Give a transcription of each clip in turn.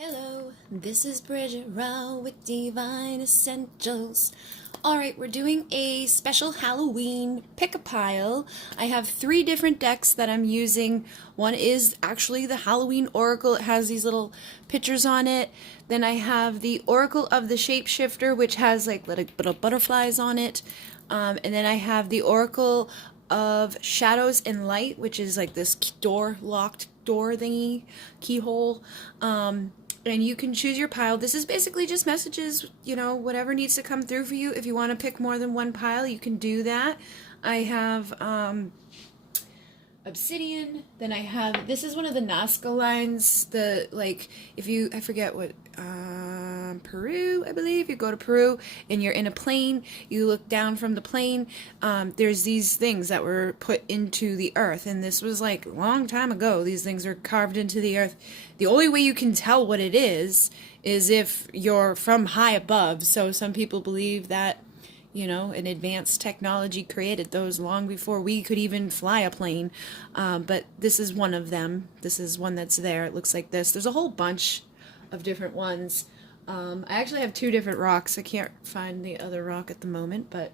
Hello, this is Bridget Rao with Divine Essentials. Alright, we're doing a special Halloween pick-a-pile. I have 3 different decks that I'm using. One is actually the Halloween Oracle. It has these little pictures on it. Then I have the Oracle of the Shapeshifter, which has like little butterflies on it. And then I have the Oracle of Shadows and Light, which is like this locked door thingy, keyhole. And you can choose your pile. This is basically just messages, you know, whatever needs to come through for you. If you want to pick more than one pile, you can do that. I have obsidian. Then I have, this is one of the Nazca lines. I forget what, Peru, I believe. You go to Peru and you're in a plane. You look down from the plane. There's these things that were put into the earth. And this was like a long time ago. These things are carved into the earth. The only way you can tell what it is if you're from high above. So some people believe that, you know, an advanced technology created those long before we could even fly a plane. But this is one of them. This is one that's there. It looks like this. There's a whole bunch of different ones. I actually have 2 different rocks. I can't find the other rock at the moment, but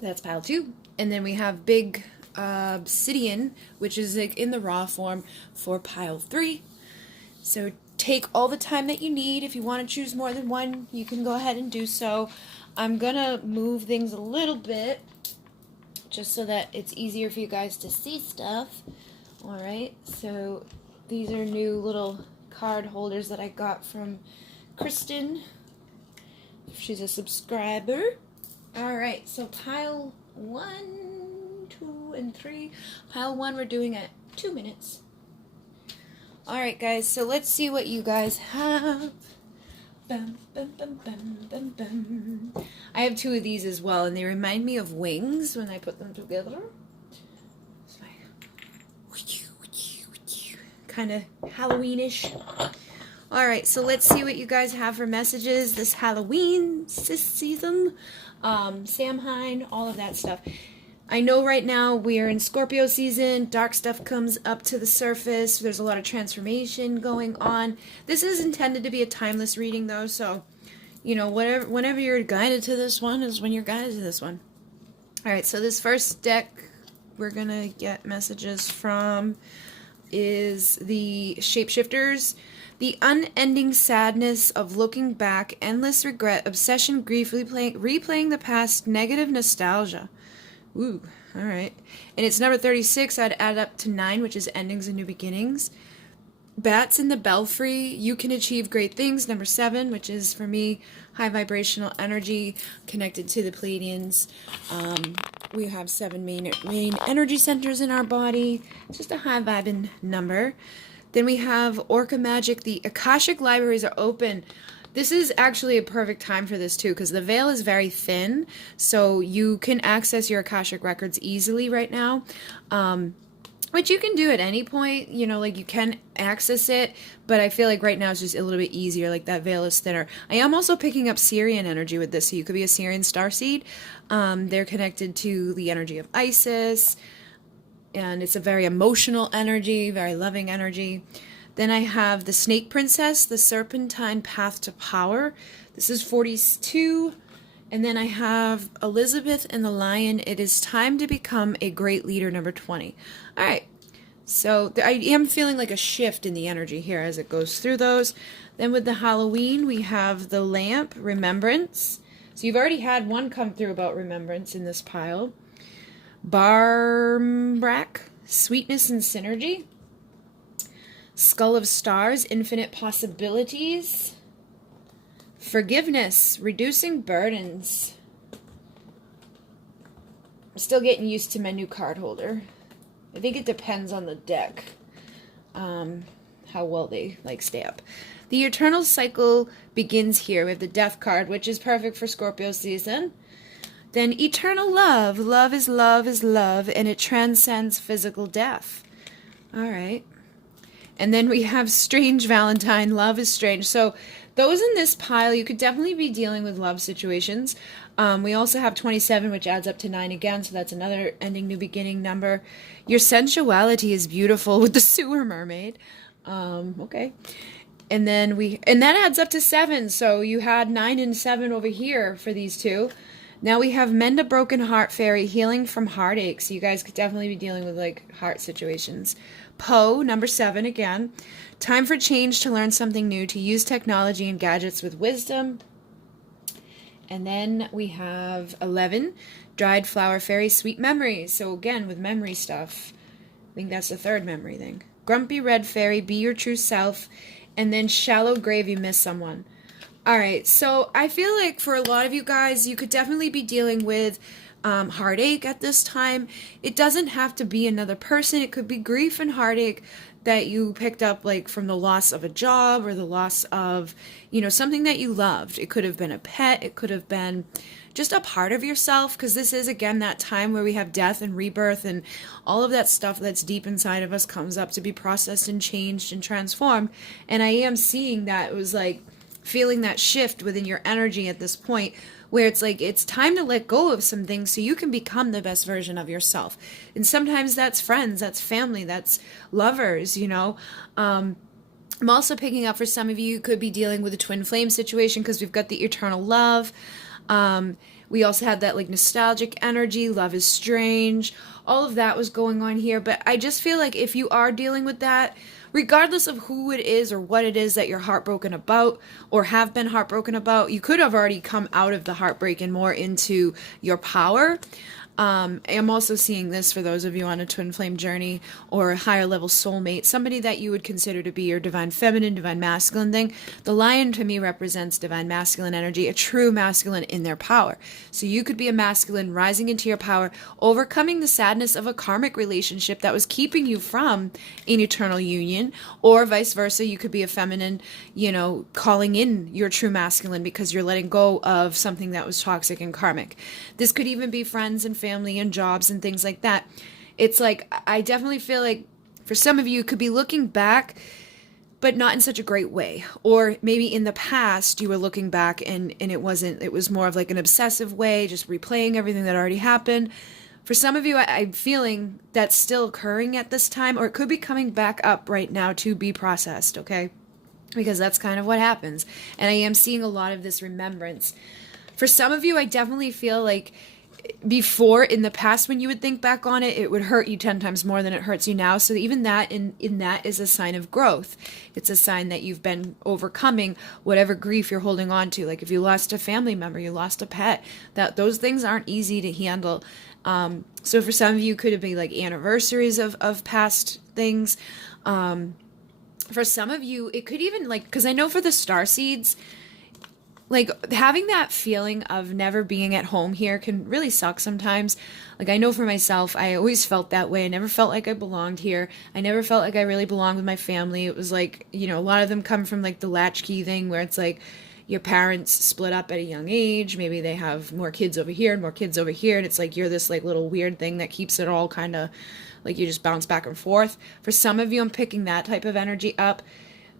that's pile 2. And then we have big obsidian, which is like in the raw form for pile 3. So take all the time that you need. If you want to choose more than one, you can go ahead and do so. I'm gonna move things a little bit just so that it's easier for you guys to see stuff. Alright, so these are new little card holders that I got from Kristen. She's a subscriber. Alright, so pile 1, 2, and 3. Pile 1 we're doing at 2 minutes. Alright guys, so let's see what you guys have. Bum, bum, bum, bum, bum, bum. I have 2 of these as well, and they remind me of wings when I put them together. It's like kind of Halloweenish. Alright, so let's see what you guys have for messages this Halloween season. Samhain, all of that stuff. I know right now we are in Scorpio season. Dark stuff comes up to the surface. There's a lot of transformation going on. This is intended to be a timeless reading though, so you know, whenever you're guided to this one is when you're guided to this one. Alright, so this first deck we're gonna get messages from is the Shapeshifters. The unending sadness of looking back, endless regret, obsession, grief, replaying the past, negative nostalgia. Ooh, alright. And it's number 36. I'd add up to 9, which is endings and new beginnings. Bats in the belfry. You can achieve great things. Number 7, which is, for me, high vibrational energy connected to the Pleiadians. We have 7 main energy centers in our body. It's just a high vibing number. Then we have Orca Magic. The Akashic libraries are open. This is actually a perfect time for this too, because the veil is very thin, so you can access your Akashic records easily right now, which you can do at any point, you know, like you can access it, but I feel like right now it's just a little bit easier, like that veil is thinner. I am also picking up Syrian energy with this, so you could be a Syrian starseed. They're connected to the energy of Isis, and it's a very emotional energy, very loving energy. Then I have the Snake Princess, the Serpentine Path to Power. This is 42. And then I have Elizabeth and the Lion. It is time to become a great leader, number 20. All right. So I am feeling like a shift in the energy here as it goes through those. Then with the Halloween, we have the Lamp, Remembrance. So you've already had one come through about remembrance in this pile. Barmbrack, Sweetness and Synergy. Skull of Stars, Infinite Possibilities. Forgiveness, Reducing Burdens. I'm still getting used to my new card holder. I think it depends on the deck, how well they stay up. The Eternal Cycle begins here. We have the Death card, which is perfect for Scorpio season. Then Eternal Love. Love is love is love, and it transcends physical death. All right. And then we have Strange Valentine, Love is Strange. So those in this pile, you could definitely be dealing with love situations. We also have 27, which adds up to 9 again, so that's another ending, new beginning number. Your sensuality is beautiful with the Sewer Mermaid. Okay. And then and that adds up to 7. So you had 9 and 7 over here for these two. Now we have Mend a Broken Heart Fairy, healing from heartache. So you guys could definitely be dealing with like heart situations. Poe, number 7 again. Time for change, to learn something new, to use technology and gadgets with wisdom. And then we have 11, Dried Flower Fairy, Sweet Memories. So again, with memory stuff. I think that's the third memory thing. Grumpy Red Fairy, Be Your True Self. And then Shallow Grave, You Miss Someone. All right, so I feel like for a lot of you guys, you could definitely be dealing with heartache at this time. It doesn't have to be another person. It could be grief and heartache that you picked up like from the loss of a job or the loss of, something that you loved. It could have been a pet. It could have been just a part of yourself, because this is, again, that time where we have death and rebirth and all of that stuff that's deep inside of us comes up to be processed and changed and transformed. And I am seeing that it was like feeling that shift within your energy at this point where it's like it's time to let go of some things so you can become the best version of yourself. And sometimes that's friends, that's family, that's lovers, I'm also picking up for some of you could be dealing with a twin flame situation, because we've got the eternal love. We also had that like nostalgic energy, love is strange. All of that was going on here. But I just feel like if you are dealing with that, regardless of who it is or what it is that you're heartbroken about or have been heartbroken about, you could have already come out of the heartbreak and more into your power. I'm also seeing this for those of you on a twin flame journey or a higher level soulmate, somebody that you would consider to be your divine feminine, divine masculine thing. The lion to me represents divine masculine energy, a true masculine in their power. So you could be a masculine rising into your power, overcoming the sadness of a karmic relationship that was keeping you from an eternal union, or vice versa. You could be a feminine, calling in your true masculine because you're letting go of something that was toxic and karmic. This could even be friends and family and jobs and things like that. It's like, I definitely feel like for some of you could be looking back, but not in such a great way. Or maybe in the past you were looking back and it was more of like an obsessive way, just replaying everything that already happened. For some of you, I'm feeling that's still occurring at this time, or it could be coming back up right now to be processed, okay? Because that's kind of what happens. And I am seeing a lot of this remembrance. For some of you, I definitely feel like before, in the past, when you would think back on it, it would hurt you 10 times more than it hurts you now. So even that in that is a sign of growth. It's a sign that you've been overcoming whatever grief you're holding on to. Like if you lost a family member, you lost a pet, that those things aren't easy to handle. So for some of you, could it be like anniversaries of past things? For some of you, it could even because I know for the starseeds, like having that feeling of never being at home here can really suck sometimes. Like I know for myself, I always felt that way. I never felt like I belonged here. I never felt like I really belonged with my family. It was like, a lot of them come from like the latchkey thing where it's like your parents split up at a young age. Maybe they have more kids over here and more kids over here. And it's like you're this like little weird thing that keeps it all kind of like you just bounce back and forth. For some of you, I'm picking that type of energy up.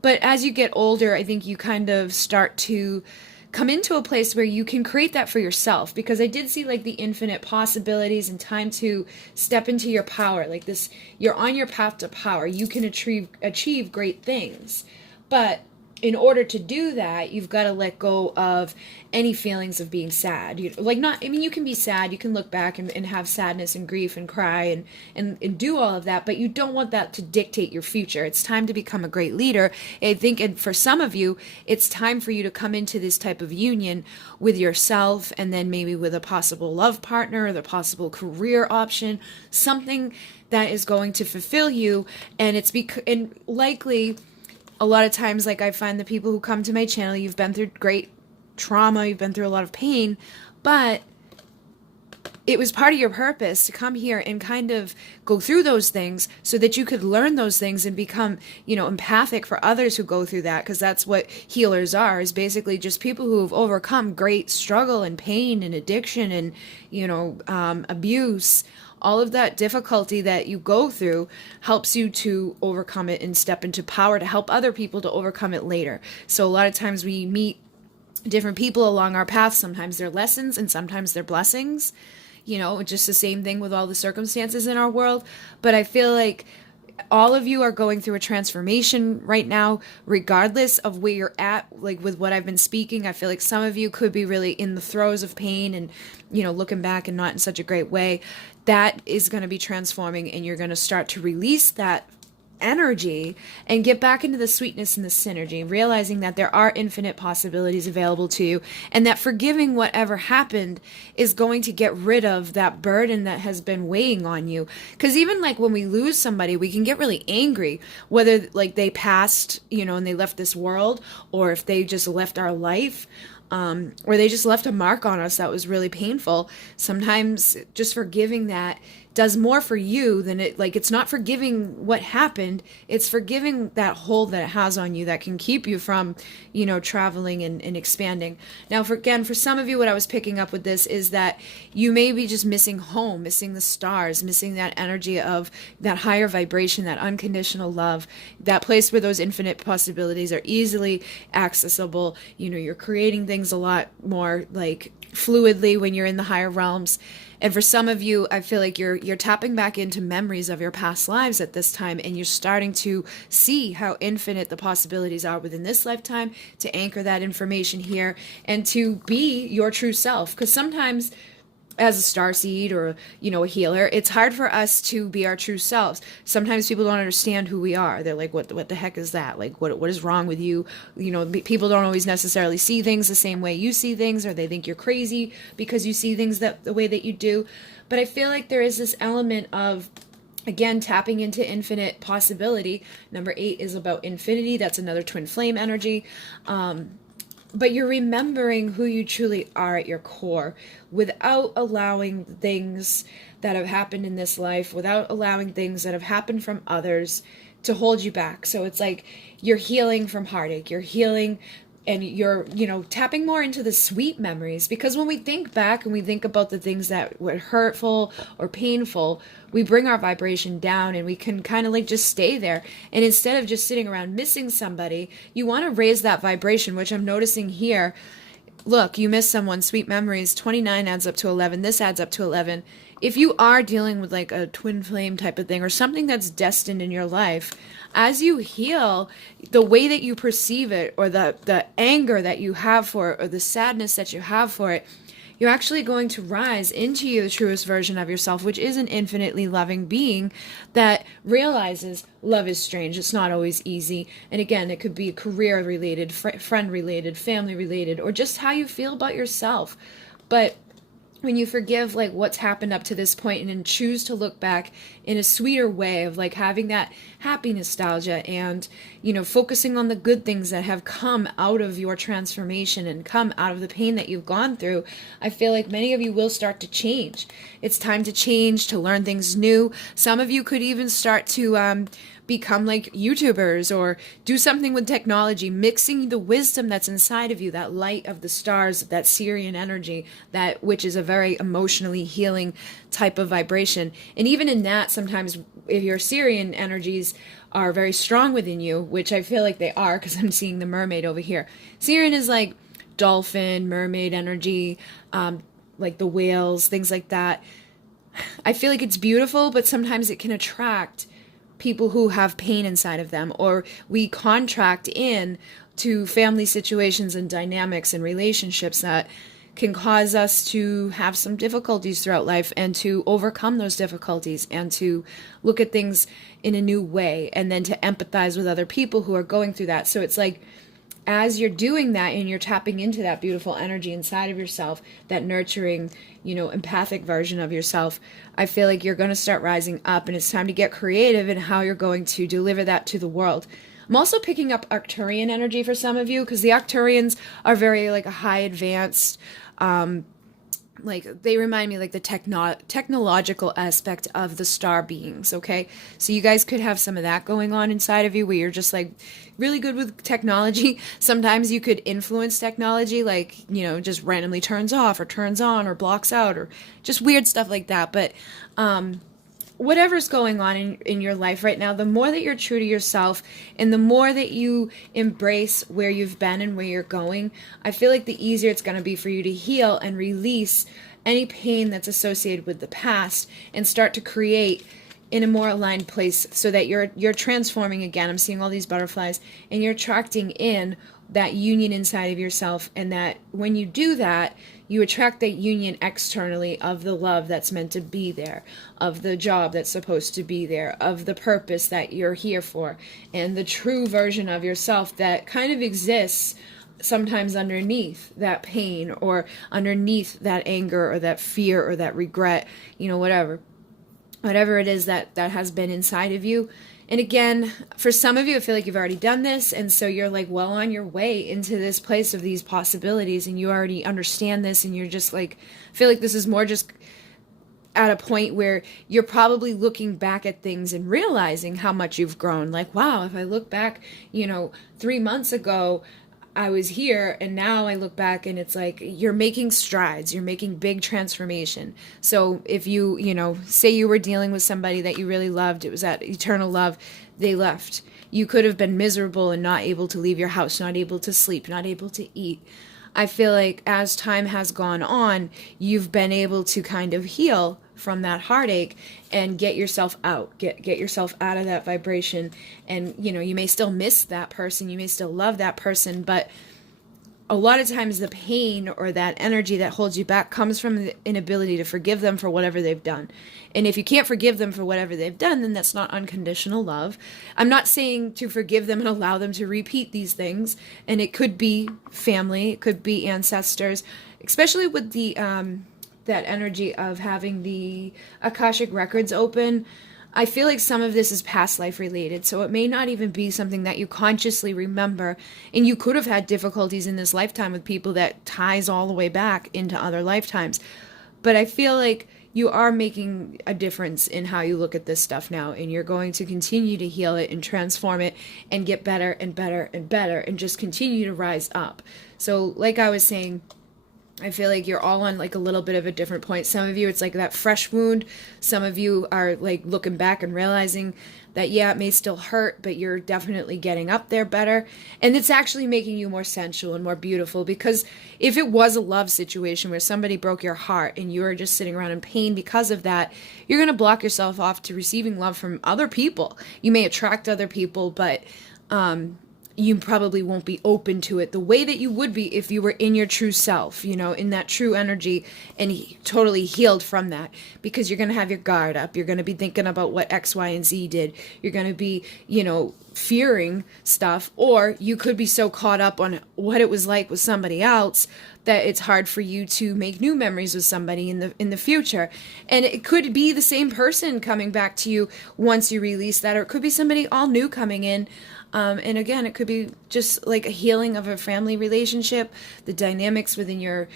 But as you get older, I think you kind of start to come into a place where you can create that for yourself, because I did see like the infinite possibilities and time to step into your power. Like this, you're on your path to power. You can achieve great things. But in order to do that, you've got to let go of any feelings of being sad. You can be sad, you can look back and have sadness and grief and cry and do all of that, but you don't want that to dictate your future. It's time to become a great leader. I think, and for some of you, it's time for you to come into this type of union with yourself, and then maybe with a possible love partner or the possible career option, something that is going to fulfill you. And and likely, a lot of times, like I find the people who come to my channel, you've been through great trauma, you've been through a lot of pain, but it was part of your purpose to come here and kind of go through those things so that you could learn those things and become, empathic for others who go through that. Because that's what healers are, is basically just people who have overcome great struggle and pain and addiction and, abuse. All of that difficulty that you go through helps you to overcome it and step into power to help other people to overcome it later. So a lot of times we meet different people along our path. Sometimes they're lessons and sometimes they're blessings. Just the same thing with all the circumstances in our world. But I feel like all of you are going through a transformation right now, regardless of where you're at, like with what I've been speaking. I feel like some of you could be really in the throes of pain and, looking back and not in such a great way. That is going to be transforming, and you're going to start to release that energy and get back into the sweetness and the synergy, realizing that there are infinite possibilities available to you, and that forgiving whatever happened is going to get rid of that burden that has been weighing on you. Because even like when we lose somebody, we can get really angry, whether like they passed, and they left this world, or if they just left our life. Or they just left a mark on us that was really painful. Sometimes just forgiving that does more for you than it's not forgiving what happened, it's forgiving that hold that it has on you that can keep you from, traveling and expanding. Now, for some of you, what I was picking up with this is that you may be just missing home, missing the stars, missing that energy of that higher vibration, that unconditional love, that place where those infinite possibilities are easily accessible. You're creating things a lot more like fluidly when you're in the higher realms. And for some of you, I feel like you're tapping back into memories of your past lives at this time, and you're starting to see how infinite the possibilities are within this lifetime, to anchor that information here and to be your true self. Because sometimes as a starseed or, a healer, it's hard for us to be our true selves. Sometimes people don't understand who we are. They're like, what the heck is that? Like, what is wrong with you? People don't always necessarily see things the same way you see things, or they think you're crazy because you see things the way that you do. But I feel like there is this element of, again, tapping into infinite possibility. Number 8 is about infinity. That's another twin flame energy. But you're remembering who you truly are at your core without allowing things that have happened in this life, without allowing things that have happened from others to hold you back. So it's like you're healing from heartache, you're healing, and you're, tapping more into the sweet memories. Because when we think back and we think about the things that were hurtful or painful, we bring our vibration down, and we can kind of like just stay there. And instead of just sitting around missing somebody, you want to raise that vibration, which I'm noticing here. Look, you miss someone, sweet memories, 29 adds up to 11. This adds up to 11. If you are dealing with like a twin flame type of thing, or something that's destined in your life, as you heal, the way that you perceive it, or the anger that you have for it, or the sadness that you have for it, you're actually going to rise into the truest version of yourself, which is an infinitely loving being that realizes love is strange. It's not always easy. And again, it could be career related, friend related, family related, or just how you feel about yourself. But when you forgive like what's happened up to this point, and then choose to look back in a sweeter way of like having that happy nostalgia, and focusing on the good things that have come out of your transformation and come out of the pain that you've gone through, I feel like many of you will start to change. It's time to change, to learn things new. Some of you could even start to become like YouTubers, or do something with technology, mixing the wisdom that's inside of you, that light of the stars, that Syrian energy, that which is a very emotionally healing type of vibration. And even in that, sometimes if your Syrian energies are very strong within you, which I feel like they are, because I'm seeing the mermaid over here. Syrian is like dolphin, mermaid energy, like the whales, things like that. I feel like it's beautiful, but sometimes it can attract people who have pain inside of them, or we contract in to family situations and dynamics and relationships that can cause us to have some difficulties throughout life, and to overcome those difficulties, and to look at things in a new way, and then to empathize with other people who are going through that. So it's like, as you're doing that and you're tapping into that beautiful energy inside of yourself, that nurturing, empathic version of yourself, I feel like you're going to start rising up, and it's time to get creative in how you're going to deliver that to the world. I'm also picking up Arcturian energy for some of you, because the Arcturians are very like a high advanced, like they remind me like the technological aspect of the star beings. Okay, so you guys could have some of that going on inside of you, where you're just like really good with technology. Sometimes you could influence technology, like just randomly turns off or turns on or blocks out, or just weird stuff like that. But whatever's going on in your life right now, the more that you're true to yourself, and the more that you embrace where you've been and where you're going, I feel like the easier it's going to be for you to heal and release any pain that's associated with the past, and start to create in a more aligned place, so that you're transforming again. I'm seeing all these butterflies, and you're attracting in that union inside of yourself, and that when you do that, you attract that union externally of the love that's meant to be there, of the job that's supposed to be there, of the purpose that you're here for, and the true version of yourself that kind of exists sometimes underneath that pain, or underneath that anger, or that fear, or that regret, whatever it is that has been inside of you. And again, for some of you, I feel like you've already done this, and so you're like well on your way into this place of these possibilities, and you already understand this, and you're just like, I feel like this is more just at a point where you're probably looking back at things and realizing how much you've grown. Like, wow, if I look back, 3 months ago, I was here, and now I look back and it's like you're making strides, you're making big transformation. So if you say you were dealing with somebody that you really loved, it was that eternal love, they left. You could have been miserable and not able to leave your house, not able to sleep, not able to eat. I feel like as time has gone on, you've been able to kind of heal from that heartache and get yourself out, get yourself out of that vibration. And, you may still miss that person, you may still love that person, but a lot of times the pain or that energy that holds you back comes from the inability to forgive them for whatever they've done. And if you can't forgive them for whatever they've done, then that's not unconditional love. I'm not saying to forgive them and allow them to repeat these things. And it could be family, it could be ancestors, especially with the that energy of having the Akashic records open. I feel like some of this is past life related, so it may not even be something that you consciously remember, and you could have had difficulties in this lifetime with people that ties all the way back into other lifetimes. But I feel like you are making a difference in how you look at this stuff now, and you're going to continue to heal it and transform it and get better and better and better and just continue to rise up. So like I was saying, I feel like you're all on like a little bit of a different point. Some of you, it's like that fresh wound. Some of you are like looking back and realizing that, yeah, it may still hurt, but you're definitely getting up there better. And it's actually making you more sensual and more beautiful, because if it was a love situation where somebody broke your heart and you were just sitting around in pain because of that, you're going to block yourself off to receiving love from other people. You may attract other people, but you probably won't be open to it the way that you would be if you were in your true self, in that true energy and totally healed from that, because you're going to have your guard up. You're going to be thinking about what X, Y, and Z did. You're going to be, fearing stuff, or you could be so caught up on what it was like with somebody else that it's hard for you to make new memories with somebody in the future. And it could be the same person coming back to you once you release that, or it could be somebody all new coming in. And again, it could be just like a healing of a family relationship, the dynamics within your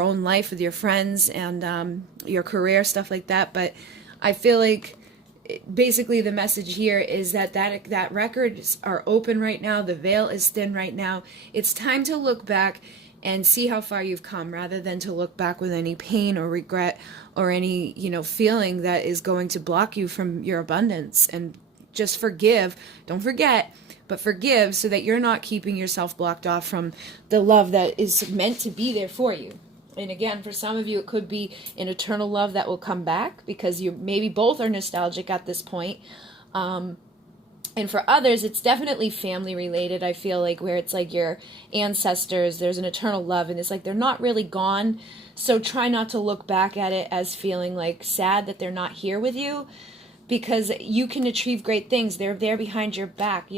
own life with your friends and your career, stuff like that. But I feel like basically the message here is that records are open right now. The veil is thin right now. It's time to look back and see how far you've come, rather than to look back with any pain or regret or any, feeling that is going to block you from your abundance. And just forgive. Don't forget, but forgive, so that you're not keeping yourself blocked off from the love that is meant to be there for you. And again, for some of you, it could be an eternal love that will come back, because you maybe both are nostalgic at this point. And for others, it's definitely family related. I feel like where it's like your ancestors, there's an eternal love, and it's like they're not really gone. So try not to look back at it as feeling like sad that they're not here with you, because you can achieve great things. They're there behind your back,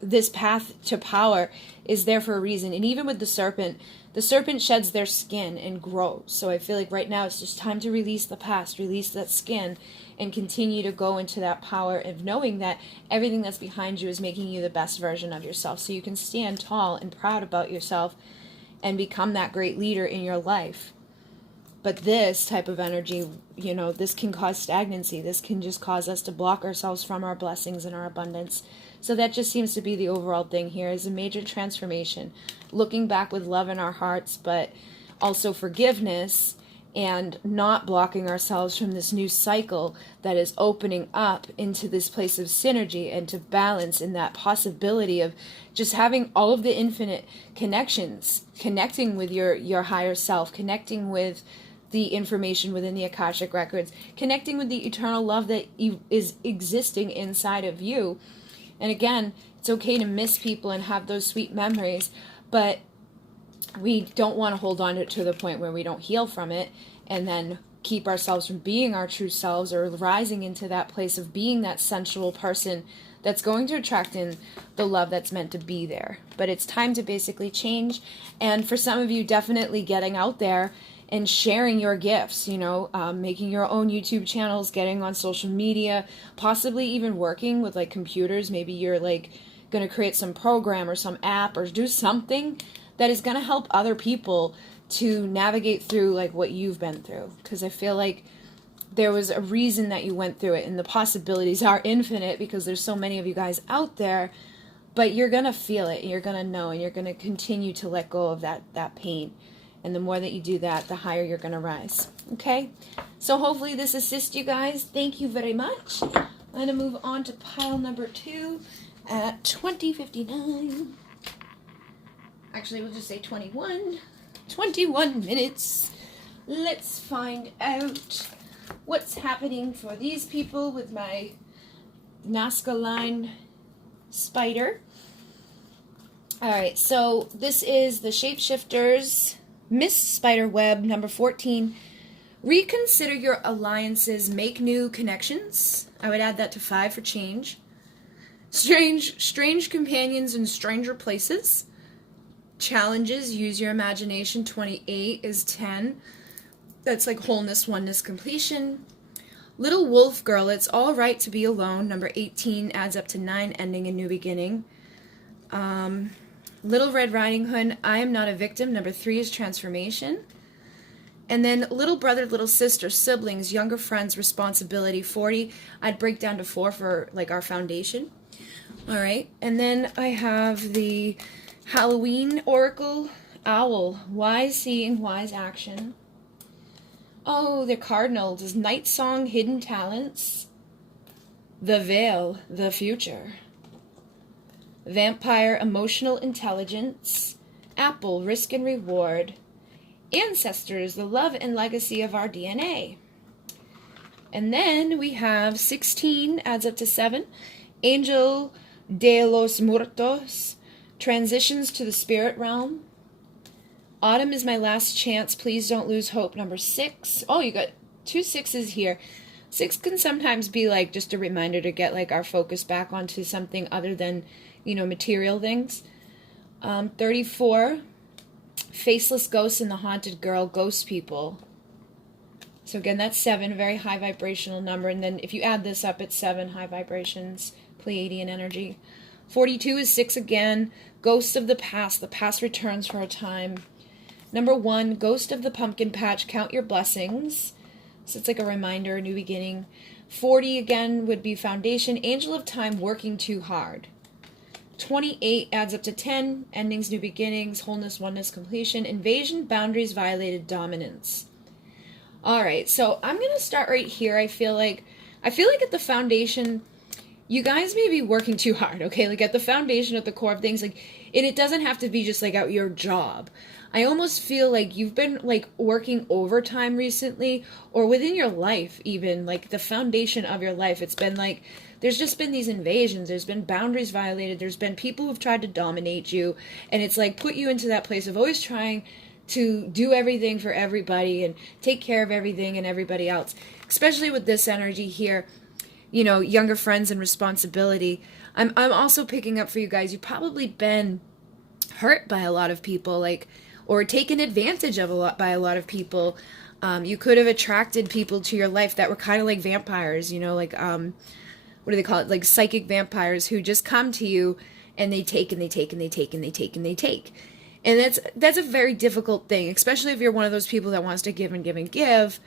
this path to power is there for a reason. And even with the serpent sheds their skin and grows. So I feel like right now it's just time to release the past, release that skin, and continue to go into that power of knowing that everything that's behind you is making you the best version of yourself, so you can stand tall and proud about yourself and become that great leader in your life. But this type of energy, this can cause stagnancy. This can just cause us to block ourselves from our blessings and our abundance. So that just seems to be the overall thing here, is a major transformation. Looking back with love in our hearts, but also forgiveness, and not blocking ourselves from this new cycle that is opening up into this place of synergy and to balance, in that possibility of just having all of the infinite connections, connecting with your higher self, connecting with the information within the Akashic Records, connecting with the eternal love that is existing inside of you. And again, it's okay to miss people and have those sweet memories, but we don't want to hold on to it to the point where we don't heal from it and then keep ourselves from being our true selves or rising into that place of being that sensual person that's going to attract in the love that's meant to be there. But it's time to basically change. And for some of you, definitely getting out there and sharing your gifts, making your own YouTube channels, getting on social media, possibly even working with like computers. Maybe you're like going to create some program or some app or do something that is going to help other people to navigate through like what you've been through. Because I feel like there was a reason that you went through it, and the possibilities are infinite because there's so many of you guys out there, but you're going to feel it, and you're going to know, and you're going to continue to let go of that pain. And the more that you do that, the higher you're going to rise. Okay? So hopefully this assists you guys. Thank you very much. I'm going to move on to pile number 2 at 20:59. Actually, we'll just say 21. 21 minutes. Let's find out what's happening for these people with my Nazca line spider. Alright, so this is the Shapeshifters Miss Spider Web number 14. Reconsider your alliances, make new connections. I would add that to 5 for change. Strange companions in stranger places. Challenges, use your imagination. 28 is 10. That's like wholeness, oneness, completion. Little Wolf Girl, it's all right to be alone. Number 18 adds up to 9, ending a new beginning. Little Red Riding Hood, I am not a victim. Number 3 is transformation. And then little brother, little sister, siblings, younger friends, responsibility. 40, I'd break down to 4 for like our foundation. All right, and then I have the Halloween Oracle Owl, wise seeing, wise action. Oh, the Cardinals is Night Song, hidden talents. The Veil, the future. Vampire, emotional intelligence. Apple, risk and reward. Ancestors, the love and legacy of our DNA. And then we have 16, adds up to 7. Angel de los Muertos, transitions to the spirit realm. Autumn is my last chance, please don't lose hope. Number 6. Oh, you got 2 6s here. 6 can sometimes be like just a reminder to get like our focus back onto something other than, material things. 34, faceless ghosts and the haunted girl, ghost people. So again, that's 7, a very high vibrational number. And then if you add this up, it's 7 high vibrations, Pleiadian energy. 42 is 6 again, ghosts of the past returns for a time. Number 1, ghost of the pumpkin patch, count your blessings. So it's like a reminder, a new beginning. 40 again would be foundation, angel of time, working too hard. 28 adds up to 10, endings, new beginnings, wholeness, oneness, completion, invasion, boundaries, violated, dominance. Alright, so I'm going to start right here. I feel like at the foundation, you guys may be working too hard, okay? Like at the foundation, at the core of things, like, and it doesn't have to be just like at your job. I almost feel like you've been like working overtime recently, or within your life even, like the foundation of your life. It's been like, there's just been these invasions, there's been boundaries violated, there's been people who've tried to dominate you, and it's like put you into that place of always trying to do everything for everybody and take care of everything and everybody else. Especially with this energy here, younger friends and responsibility. I'm also picking up for you guys, you've probably been hurt by a lot of people, like, or taken advantage of by a lot of people. You could have attracted people to your life that were kind of like vampires, like, what do they call it? Like psychic vampires who just come to you and they take and they take and they take and they take and they take. And that's a very difficult thing, especially if you're one of those people that wants to give and give and give.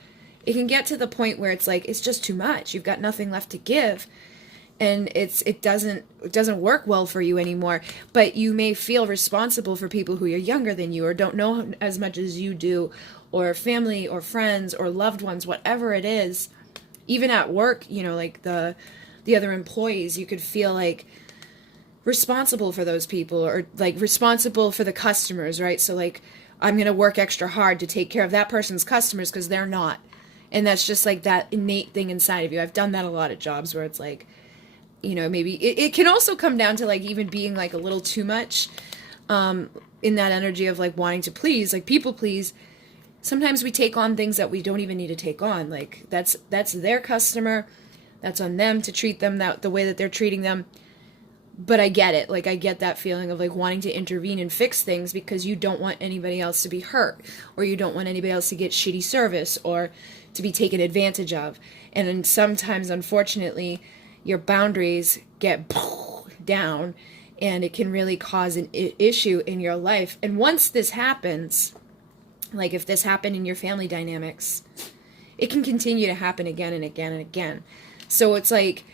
It can get to the point where it's like, it's just too much. You've got nothing left to give. And it doesn't work well for you anymore. But you may feel responsible for people who are younger than you or don't know as much as you do, or family or friends or loved ones, whatever it is. Even at work, like the other employees, you could feel like responsible for those people, or like responsible for the customers, right? So like, I'm going to work extra hard to take care of that person's customers because they're not. And that's just like that innate thing inside of you. I've done that a lot of jobs where it's like, you know, maybe it can also come down to like even being like a little too much in that energy of like wanting to please, like people please. Sometimes we take on things that we don't even need to take on. Like that's their customer. That's on them to treat them the way that they're treating them. But I get it. Like, I get that feeling of, like, wanting to intervene and fix things because you don't want anybody else to be hurt, or you don't want anybody else to get shitty service or to be taken advantage of. And then sometimes, unfortunately, your boundaries get down, and it can really cause an issue in your life. And once this happens, like if this happened in your family dynamics, it can continue to happen again and again and again. So it's like,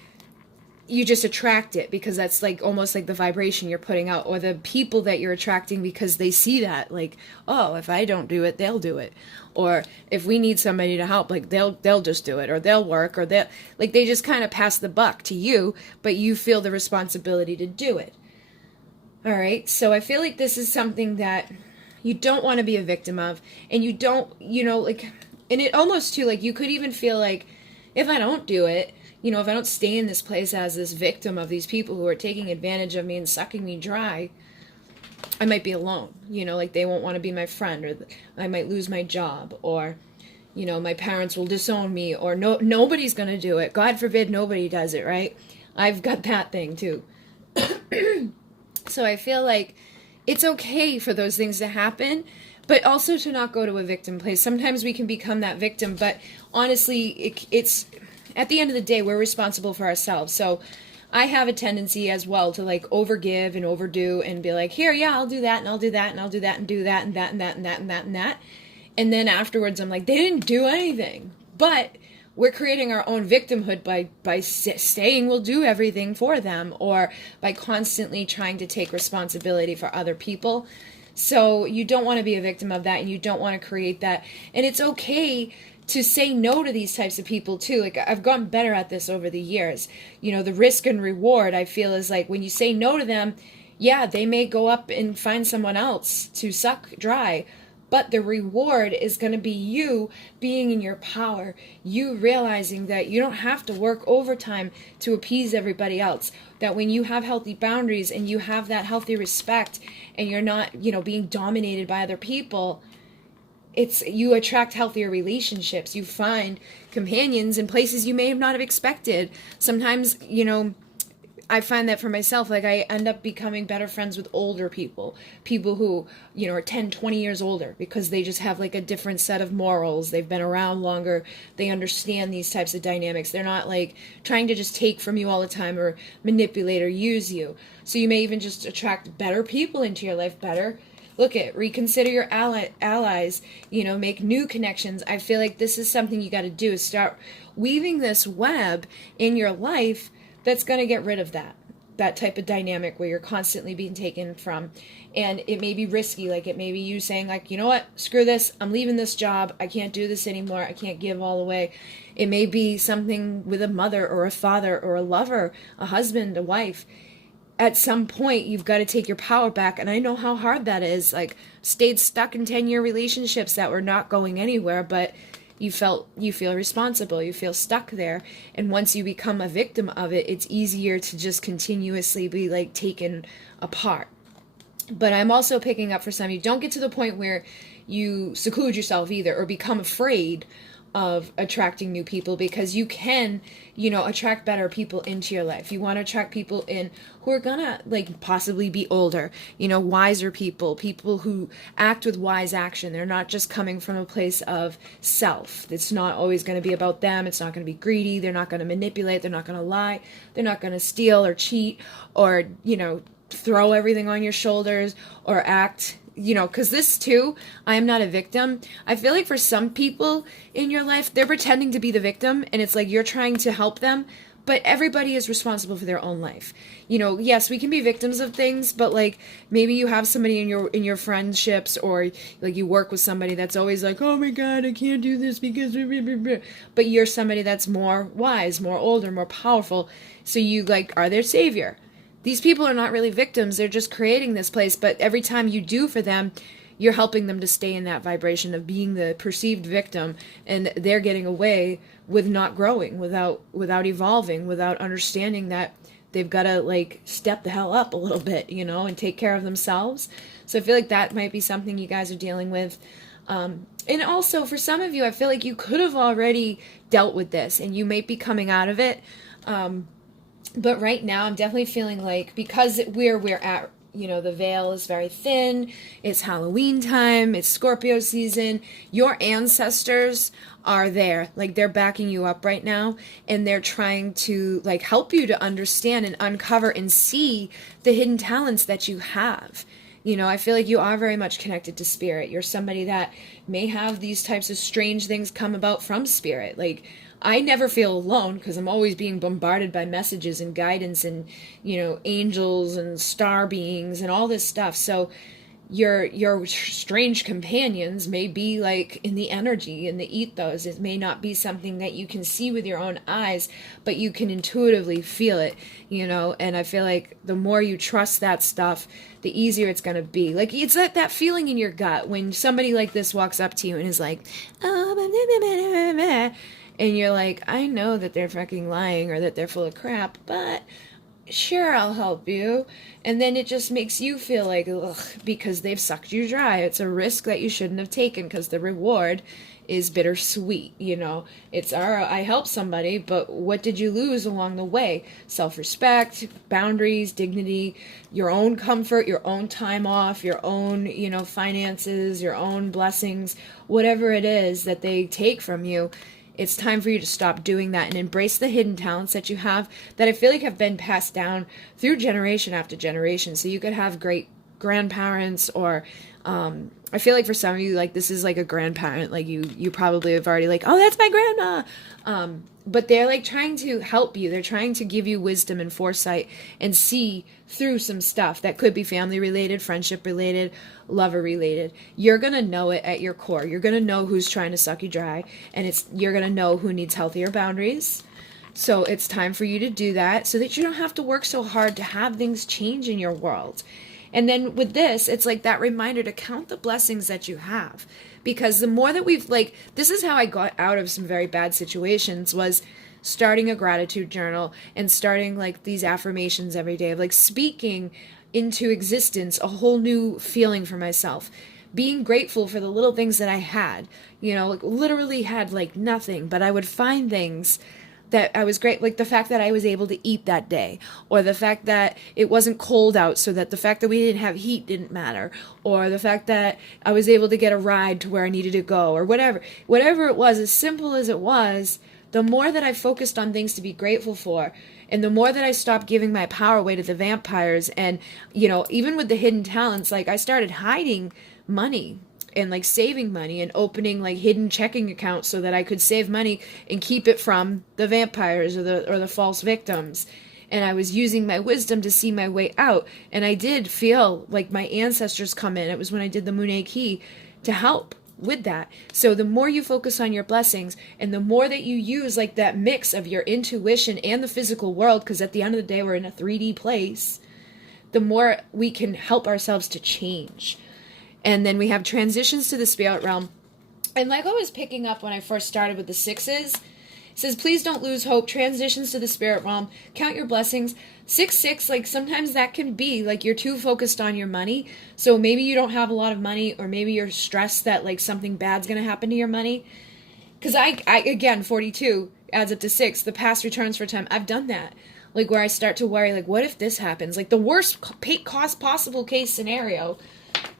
you just attract it because that's like almost like the vibration you're putting out, or the people that you're attracting because they see that, like, oh, if I don't do it, they'll do it. Or if we need somebody to help, like they'll just do it, or they'll work, or they just kind of pass the buck to you, but you feel the responsibility to do it. All right. So I feel like this is something that you don't want to be a victim of, and you don't, you know, like, and it almost too, like, you could even feel like, if I don't do it, you know, if I don't stay in this place as this victim of these people who are taking advantage of me and sucking me dry, I might be alone. You know, like they won't want to be my friend, or I might lose my job, or, you know, my parents will disown me, or nobody's going to do it. God forbid nobody does it, right? I've got that thing too. So I feel like it's okay for those things to happen, but also to not go to a victim place. Sometimes we can become that victim, but honestly, it's at the end of the day, we're responsible for ourselves. So I have a tendency as well to like overgive and overdo and be like, here, yeah, I'll do that, and I'll do that, and I'll do that, and do that, and that, and that, and that, and that, and that. And then afterwards, I'm like, they didn't do anything. But we're creating our own victimhood by saying we'll do everything for them, or by constantly trying to take responsibility for other people. So you don't want to be a victim of that, and you don't want to create that. And it's okay to say no to these types of people too. Like, I've gotten better at this over the years. You know, the risk and reward, I feel, is like when you say no to them, yeah, they may go up and find someone else to suck dry, but the reward is going to be you being in your power, you realizing that you don't have to work overtime to appease everybody else, that when you have healthy boundaries and you have that healthy respect and you're not, you know, being dominated by other people, you attract healthier relationships. You find companions in places you may have not have expected. Sometimes, you know, I find that for myself, like I end up becoming better friends with older people who, you know, are 10, 20 years older, because they just have like a different set of morals. They've been around longer. They understand these types of dynamics. They're not like trying to just take from you all the time or manipulate or use you. So you may even just attract better people into your life, reconsider your allies, you know, make new connections. I feel like this is something you got to do, is start weaving this web in your life that's going to get rid of that type of dynamic where you're constantly being taken from. And it may be risky. Like, it may be you saying, like, you know what, screw this, I'm leaving this job, I can't do this anymore, I can't give all away. It may be something with a mother or a father or a lover, a husband, a wife. At some point, you've got to take your power back. And I know how hard that is. Like, stayed stuck in 10-year relationships that were not going anywhere, but you feel responsible. You feel stuck there. And once you become a victim of it, it's easier to just continuously be like taken apart. But I'm also picking up for some of you, don't get to the point where you seclude yourself either, or become afraid of attracting new people, because you can, you know, attract better people into your life. You want to attract people in who are gonna like possibly be older, you know, wiser people who act with wise action. They're not just coming from a place of self. It's not always going to be about them. It's not going to be greedy. They're not going to manipulate. They're not going to lie. They're not going to steal or cheat or, you know, throw everything on your shoulders or act, you know, because this too, I am not a victim. I feel like for some people in your life, they're pretending to be the victim, and it's like you're trying to help them, but everybody is responsible for their own life. You know, yes, we can be victims of things, but like maybe you have somebody in your friendships, or like you work with somebody that's always like, oh my God, I can't do this because, but you're somebody that's more wise, more older, more powerful, so you like are their savior. These people are not really victims. They're just creating this place. But every time you do for them, you're helping them to stay in that vibration of being the perceived victim, and they're getting away with not growing, without evolving, without understanding that they've got to like step the hell up a little bit, you know, and take care of themselves. So I feel like that might be something you guys are dealing with. And also for some of you, I feel like you could have already dealt with this and you may be coming out of it. But right now I'm definitely feeling like, because we're at, you know, the veil is very thin, it's Halloween time, it's Scorpio season, your ancestors are there, like they're backing you up right now, and they're trying to like help you to understand and uncover and see the hidden talents that you have. You know, I feel like you are very much connected to spirit. You're somebody that may have these types of strange things come about from spirit. Like, I never feel alone because I'm always being bombarded by messages and guidance and, you know, angels and star beings and all this stuff. So your strange companions may be like in the energy, in the ethos. It may not be something that you can see with your own eyes, but you can intuitively feel it, you know. And I feel like the more you trust that stuff, the easier it's going to be. Like, it's that feeling in your gut when somebody like this walks up to you and is like, oh, and you're like, I know that they're fucking lying or that they're full of crap, but sure, I'll help you. And then it just makes you feel like, ugh, because they've sucked you dry. It's a risk that you shouldn't have taken because the reward is bittersweet, you know. It's, I helped somebody, but what did you lose along the way? Self-respect, boundaries, dignity, your own comfort, your own time off, your own, you know, finances, your own blessings, whatever it is that they take from you. It's time for you to stop doing that and embrace the hidden talents that you have that I feel like have been passed down through generation after generation. So you could have great grandparents, or I feel like for some of you, like, this is like a grandparent, like you probably have already like, oh, that's my grandma. But they're like trying to help you. They're trying to give you wisdom and foresight and see through some stuff that could be family related, friendship related, lover related. You're going to know it at your core. You're going to know who's trying to suck you dry, and you're going to know who needs healthier boundaries. So it's time for you to do that so that you don't have to work so hard to have things change in your world. And then with this, it's like that reminder to count the blessings that you have. Because the more that we've, like, this is how I got out of some very bad situations, was starting a gratitude journal and starting like these affirmations every day of like speaking into existence a whole new feeling for myself. Being grateful for the little things that I had, you know, like literally had like nothing, but I would find things that I was great, like the fact that I was able to eat that day, or the fact that it wasn't cold out, so that the fact that we didn't have heat didn't matter, or the fact that I was able to get a ride to where I needed to go, or whatever it was, as simple as it was. The more that I focused on things to be grateful for, and the more that I stopped giving my power away to the vampires, and, you know, even with the hidden talents, like I started hiding money and like saving money and opening like hidden checking accounts so that I could save money and keep it from the vampires or the false victims. And I was using my wisdom to see my way out. And I did feel like my ancestors come in. It was when I did the MUNAY key to help with that. So the more you focus on your blessings, and the more that you use like that mix of your intuition and the physical world, because at the end of the day we're in a 3D place, the more we can help ourselves to change. And then we have transitions to the spirit realm. And like I was picking up when I first started with the sixes, it says, please don't lose hope. Transitions to the spirit realm. Count your blessings. 6-6, like sometimes that can be like you're too focused on your money. So maybe you don't have a lot of money, or maybe you're stressed that like something bad's going to happen to your money. Because I again, 42 adds up to 6. The past returns for time. I've done that. Like where I start to worry, like, what if this happens? Like the worst cost possible case scenario.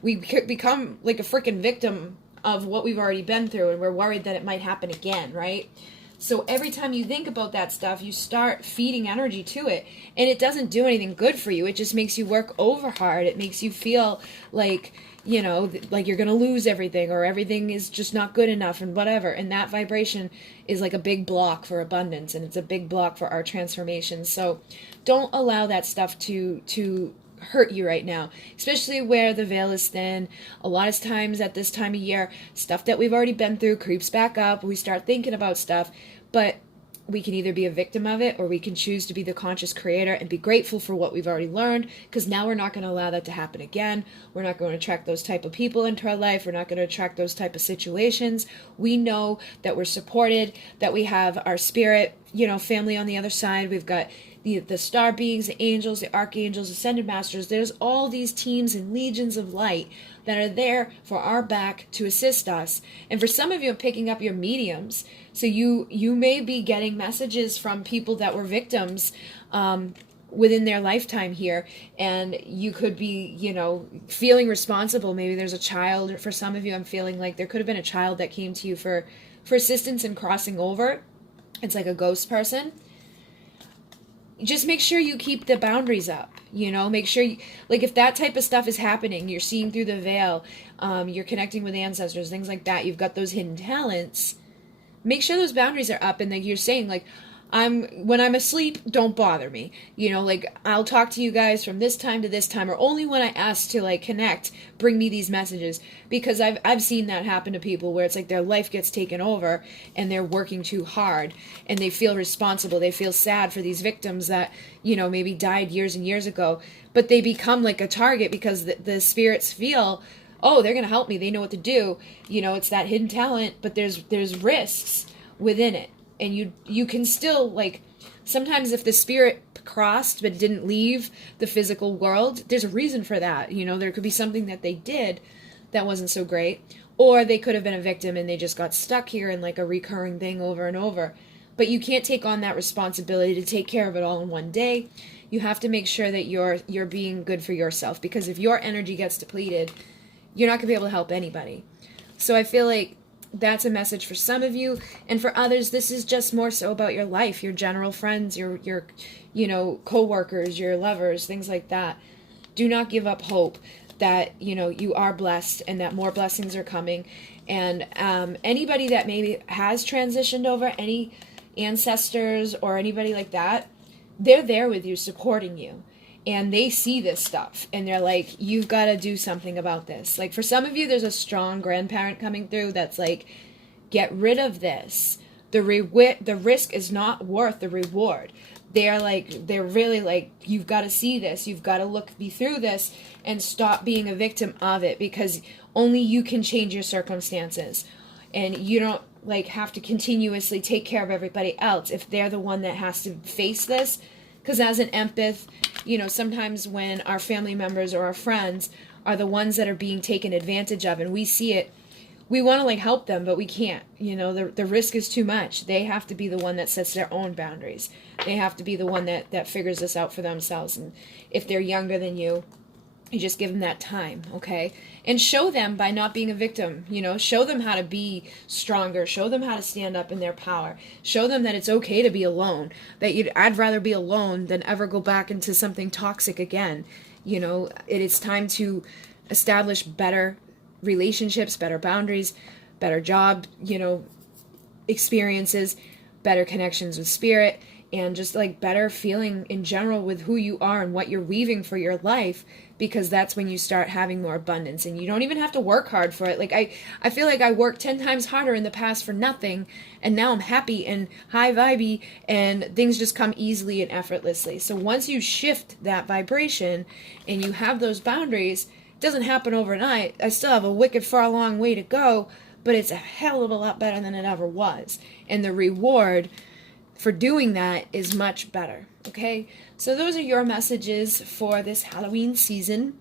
We could become like a freaking victim of what we've already been through, and we're worried that it might happen again, right? So every time you think about that stuff, you start feeding energy to it, and it doesn't do anything good for you. It just makes you work over hard. It makes you feel like, you know, like you're going to lose everything, or everything is just not good enough and whatever. And that vibration is like a big block for abundance, and it's a big block for our transformation. So don't allow that stuff to hurt you right now, especially where the veil is thin. A lot of times at this time of year, stuff that we've already been through creeps back up. We start thinking about stuff, but we can either be a victim of it, or we can choose to be the conscious creator and be grateful for what we've already learned, because now we're not going to allow that to happen again. We're not going to attract those type of people into our life. We're not going to attract those type of situations. We know that we're supported, that we have our spirit, family on the other side. We've got the star beings, the angels, the archangels, ascended masters. There's all these teams and legions of light that are there for our back to assist us. And for some of you, I'm picking up your mediums. So you may be getting messages from people that were victims within their lifetime here, and you could be, feeling responsible. Maybe there's a child. For some of you, I'm feeling like there could have been a child that came to you for assistance in crossing over. It's like a ghost person. Just make sure you keep the boundaries up, make sure if that type of stuff is happening, you're seeing through the veil, you're connecting with ancestors, things like that, you've got those hidden talents, make sure those boundaries are up, and you're saying when I'm asleep, don't bother me. I'll talk to you guys from this time to this time, or only when I ask to connect, bring me these messages. Because I've seen that happen to people where it's their life gets taken over and they're working too hard and they feel responsible. They feel sad for these victims that, maybe died years and years ago, but they become a target because the spirits feel, oh, they're going to help me. They know what to do. It's that hidden talent, but there's risks within it. And you can still, sometimes if the spirit crossed but didn't leave the physical world, there's a reason for that. There could be something that they did that wasn't so great. Or they could have been a victim and they just got stuck here in a recurring thing over and over. But you can't take on that responsibility to take care of it all in one day. You have to make sure that you're being good for yourself. Because if your energy gets depleted, you're not going to be able to help anybody. So I feel like that's a message for some of you, and for others, this is just more so about your life, your general friends, your co-workers, your lovers, things like that. Do not give up hope that, you are blessed and that more blessings are coming. And anybody that maybe has transitioned over, any ancestors or anybody like that, they're there with you, supporting you. And they see this stuff, and they're like, you've got to do something about this. For some of you, there's a strong grandparent coming through that's get rid of this. The risk is not worth the reward. They're really you've got to see this. You've got to be through this and stop being a victim of it, because only you can change your circumstances. And you don't have to continuously take care of everybody else if they're the one that has to face this. Because as an empath, sometimes when our family members or our friends are the ones that are being taken advantage of and we see it, we want to help them, but we can't. The risk is too much. They have to be the one that sets their own boundaries. They have to be the one that figures this out for themselves. And if they're younger than you just give them that time, okay? And show them by not being a victim, show them how to be stronger, show them how to stand up in their power, show them that it's okay to be alone, that I'd rather be alone than ever go back into something toxic again. It is time to establish better relationships, better boundaries, better job, experiences, better connections with spirit, and just better feeling in general with who you are and what you're weaving for your life, because that's when you start having more abundance, and you don't even have to work hard for it. I feel like I worked 10 times harder in the past for nothing, and now I'm happy and high vibey, and things just come easily and effortlessly. So once you shift that vibration and you have those boundaries, it doesn't happen overnight. I still have a wicked far long way to go, but it's a hell of a lot better than it ever was. And the reward for doing that is much better. Okay, so those are your messages for this Halloween season.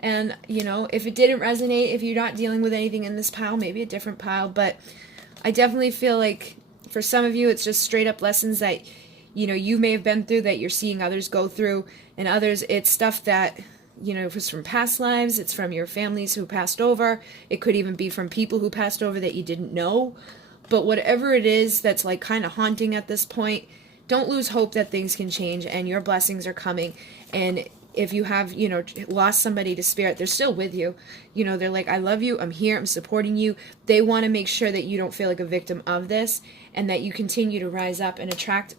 And if it didn't resonate, if you're not dealing with anything in this pile, maybe a different pile, but I definitely feel like for some of you it's just straight up lessons that you may have been through, that you're seeing others go through, and others it's stuff that it was from past lives, it's from your families who passed over, it could even be from people who passed over that you didn't know. But whatever it is that's kind of haunting at this point, don't lose hope that things can change and your blessings are coming. And if you have, lost somebody to spirit, they're still with you. They're like, I love you, I'm here, I'm supporting you. They want to make sure that you don't feel like a victim of this, and that you continue to rise up and attract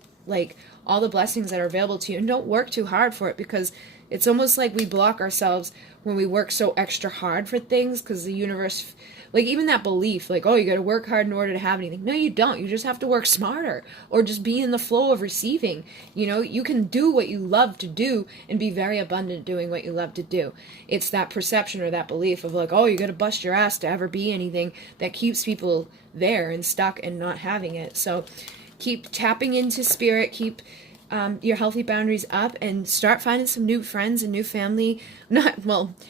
all the blessings that are available to you. And don't work too hard for it, because It's almost like we block ourselves when we work so extra hard for things, because the universe, like even that belief, like, oh, you got to work hard in order to have anything. No, you don't. You just have to work smarter, or just be in the flow of receiving. You know, you can do what you love to do and be very abundant doing what you love to do. It's that perception or that belief of like, oh, you got to bust your ass to ever be anything, that keeps people there and stuck and not having it. So keep tapping into spirit, keep your healthy boundaries up, and start finding some new friends and new family.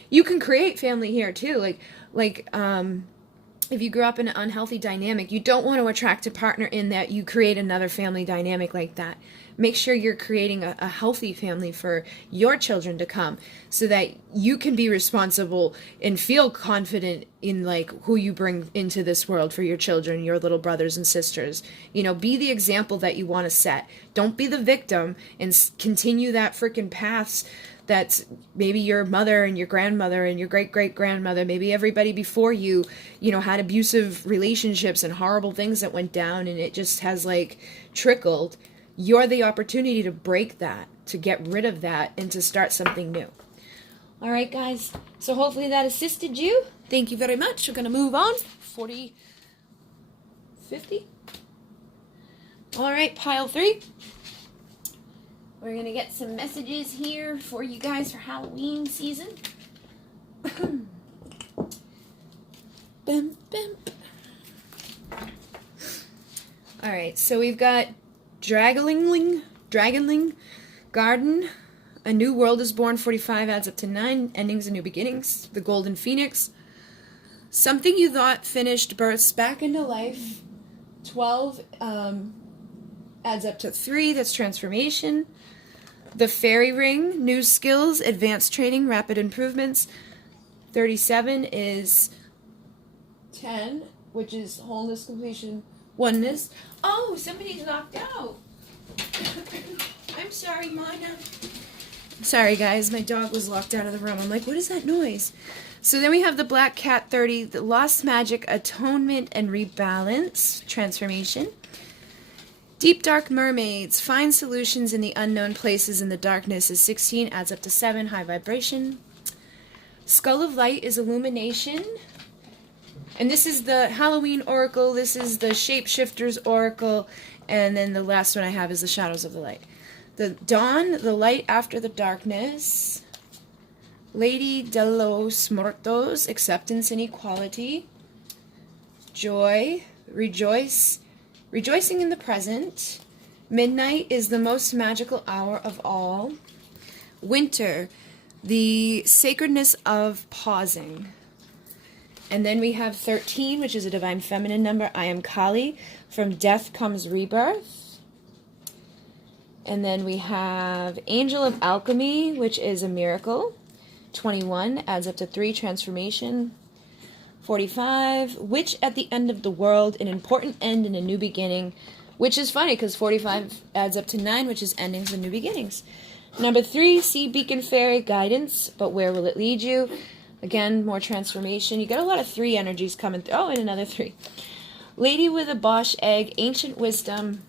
You can create family here too. If you grew up in an unhealthy dynamic, you don't want to attract a partner in that you create another family dynamic like that. Make sure you're creating a healthy family for your children to come, so that you can be responsible and feel confident in like who you bring into this world for your children, your little brothers and sisters. You know, be the example that you want to set. Don't be the victim and continue that freaking paths that's maybe your mother and your grandmother and your great-great-grandmother, maybe everybody before you, you know, had abusive relationships and horrible things that went down, and it just has like trickled. You're the opportunity to break that, to get rid of that, and to start something new. All right, guys. So hopefully that assisted you. Thank you very much. We're going to move on. 40, 50. All right, pile 3. We're going to get some messages here for you guys for Halloween season. Bim, bim. All right, so we've got Dragonling Garden. A new world is born. 45 adds up to 9. Endings and new beginnings. The Golden Phoenix. Something you thought finished births back into life. 12 adds up to 3. That's transformation. The Fairy Ring. New skills, advanced training, rapid improvements. 37 is 10, which is wholeness, completion, oneness. Oh, somebody's locked out. I'm sorry, Mana. Sorry, guys. My dog was locked out of the room. I'm like, what is that noise? So then we have the Black Cat 30, the Lost Magic, Atonement, and Rebalance, Transformation. Deep Dark Mermaids, find solutions in the unknown places in the darkness is 16, adds up to 7, high vibration. Skull of Light is illumination. And this is the Halloween Oracle, this is the Shapeshifter's Oracle, and then the last one I have is the Shadows of the Light. The Dawn, the light after the darkness. Lady de los Muertos, acceptance and equality. Joy, rejoicing in the present. Midnight is the most magical hour of all. Winter, the sacredness of pausing. And then we have 13, which is a divine feminine number. I am Kali. From death comes rebirth. And then we have Angel of Alchemy, which is a miracle. 21 adds up to 3, transformation. 45, Witch at the end of the world, an important end and a new beginning. Which is funny because 45 adds up to 9, which is endings and new beginnings. Number 3, Sea Beacon Fairy, guidance, but where will it lead you? Again, more transformation. You got a lot of 3 energies coming through. Oh, and another 3. Lady with a Bosch egg, ancient wisdom.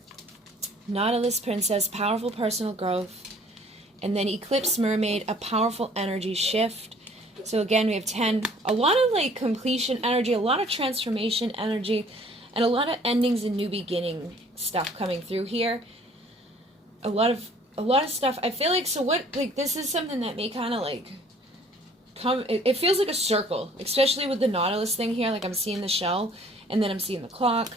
Nautilus Princess, powerful personal growth. And then Eclipse Mermaid, a powerful energy shift. So again, we have 10. A lot of like completion energy, a lot of transformation energy, and a lot of endings and new beginning stuff coming through here. A lot of stuff. I feel like, so what, like this is something that may kind of like come, it feels like a circle, especially with the Nautilus thing here. Like I'm seeing the shell and then I'm seeing the clock.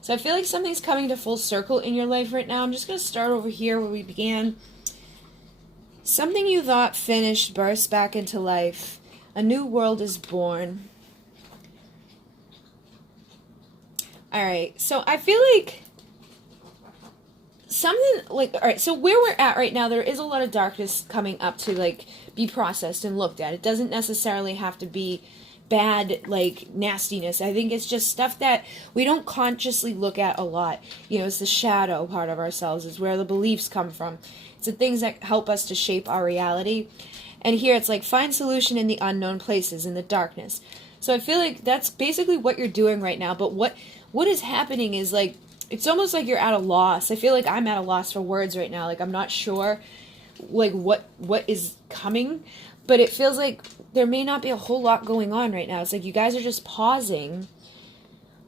So I feel like something's coming to full circle in your life right now. I'm just going to start over here where we began. Something you thought finished bursts back into life. A new world is born. Alright, so I feel like something like, alright, so where we're at right now, there is a lot of darkness coming up to like be processed and looked at. It doesn't necessarily have to be bad, like, nastiness. I think it's just stuff that we don't consciously look at a lot. You know, it's the shadow part of ourselves. It's where the beliefs come from. It's the things that help us to shape our reality. And here it's like, find solution in the unknown places, in the darkness. So I feel like that's basically what you're doing right now. But what is happening is, like, it's almost like you're at a loss. I feel like I'm at a loss for words right now. Like, I'm not sure. like what is coming, but it feels like there may not be a whole lot going on right now. It's like you guys are just pausing.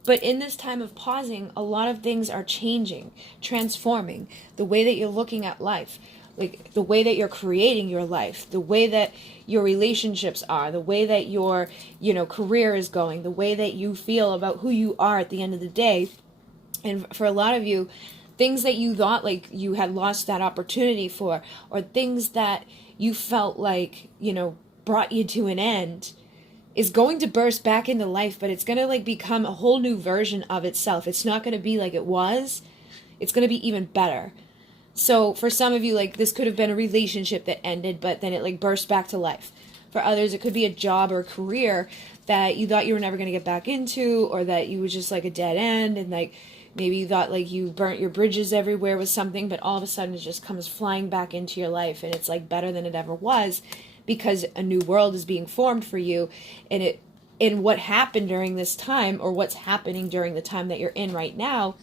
But in this time of pausing, a lot of things are changing, transforming the way that you're looking at life, like the way that you're creating your life, the way that your relationships are, the way that your, career is going, the way that you feel about who you are at the end of the day. And for a lot of you, things that you thought like you had lost that opportunity for, or things that you felt like, brought you to an end, is going to burst back into life, but it's going to like become a whole new version of itself. It's not going to be like it was. It's going to be even better. So for some of you, like this could have been a relationship that ended, but then it like burst back to life. For others, it could be a job or a career that you thought you were never going to get back into, or that you was just like a dead end, and like maybe you thought like you burnt your bridges everywhere with something, but all of a sudden it just comes flying back into your life, and it's like better than it ever was, because a new world is being formed for you. And what happened during this time, or what's happening during the time that you're in right now,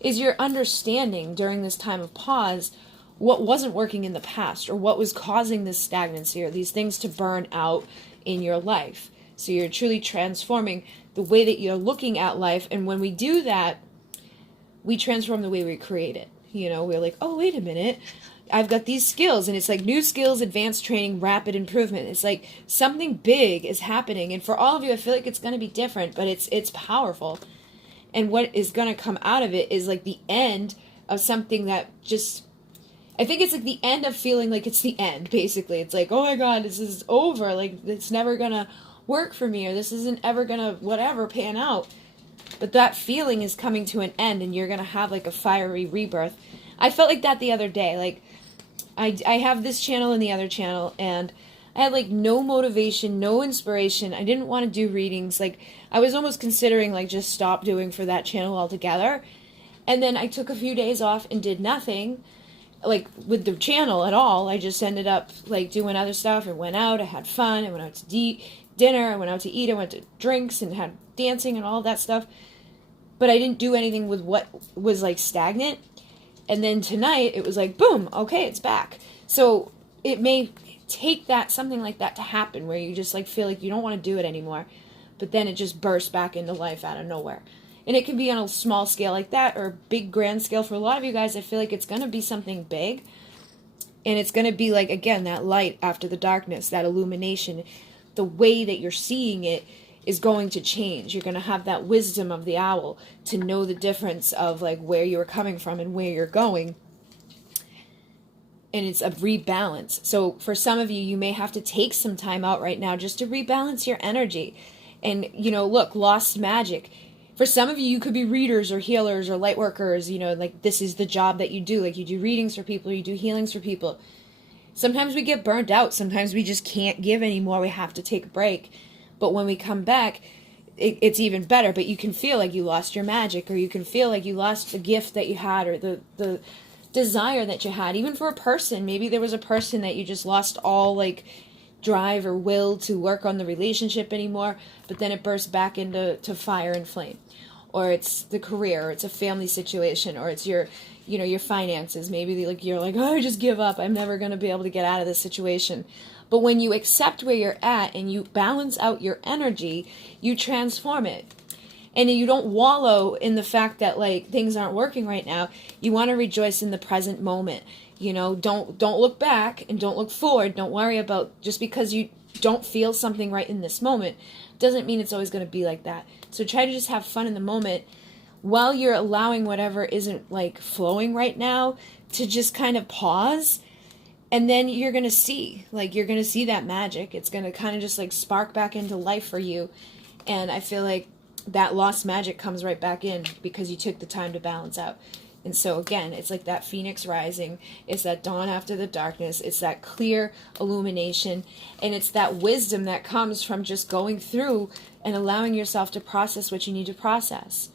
is you're understanding during this time of pause what wasn't working in the past, or what was causing this stagnancy, or these things to burn out in your life. So you're truly transforming the way that you're looking at life. And when we do that, we transform the way we create it. We're like, oh, wait a minute, I've got these skills, and it's like new skills, advanced training, rapid improvement. It's like something big is happening. And for all of you, I feel like it's going to be different, but it's powerful. And what is going to come out of it is like the end of something that just, I think it's like the end of feeling like it's the end, basically. It's like, oh my God, this is over. Like, it's never going to work for me, or this isn't ever going to whatever pan out. But that feeling is coming to an end, and you're going to have like a fiery rebirth. I felt like that the other day. Like, I have this channel and the other channel, and I had like no motivation, no inspiration. I didn't want to do readings. Like, I was almost considering like just stop doing for that channel altogether. And then I took a few days off and did nothing like with the channel at all. I just ended up like doing other stuff and went out. I had fun. I went out to dinner. I went out to eat. I went to drinks and had dancing and all that stuff. But I didn't do anything with what was like stagnant. And then tonight it was like, boom, okay, it's back. So it may take that, something like that to happen, where you just like feel like you don't want to do it anymore, but then it just bursts back into life out of nowhere. And it can be on a small scale like that, or a big grand scale. For a lot of you guys, I feel like it's going to be something big, and it's going to be like, again, that light after the darkness, that illumination. The way that you're seeing it is going to change. You're going to have that wisdom of the owl to know the difference of like where you're coming from and where you're going. And it's a rebalance. So for some of you, you may have to take some time out right now just to rebalance your energy. And, look, lost magic. For some of you, you could be readers or healers or light workers, like this is the job that you do. Like you do readings for people, you do healings for people. Sometimes we get burnt out. Sometimes we just can't give anymore. We have to take a break. But when we come back, it's even better. But you can feel like you lost your magic, or you can feel like you lost the gift that you had, or the desire that you had. Even for a person, maybe there was a person that you just lost all like drive or will to work on the relationship anymore, but then it bursts back into fire and flame. Or it's the career, or it's a family situation, or it's your finances. Maybe like you're like, oh, I just give up. I'm never going to be able to get out of this situation. But when you accept where you're at and you balance out your energy, you transform it. And you don't wallow in the fact that like things aren't working right now. You want to rejoice in the present moment. Don't look back and don't look forward. Don't worry about just because you don't feel something right in this moment doesn't mean it's always going to be like that. So try to just have fun in the moment while you're allowing whatever isn't like flowing right now to just kind of pause. And then you're going to see that magic. It's going to kind of just like spark back into life for you. And I feel like that lost magic comes right back in because you took the time to balance out. And so again, it's like that phoenix rising. It's that dawn after the darkness. It's that clear illumination. And it's that wisdom that comes from just going through and allowing yourself to process what you need to process.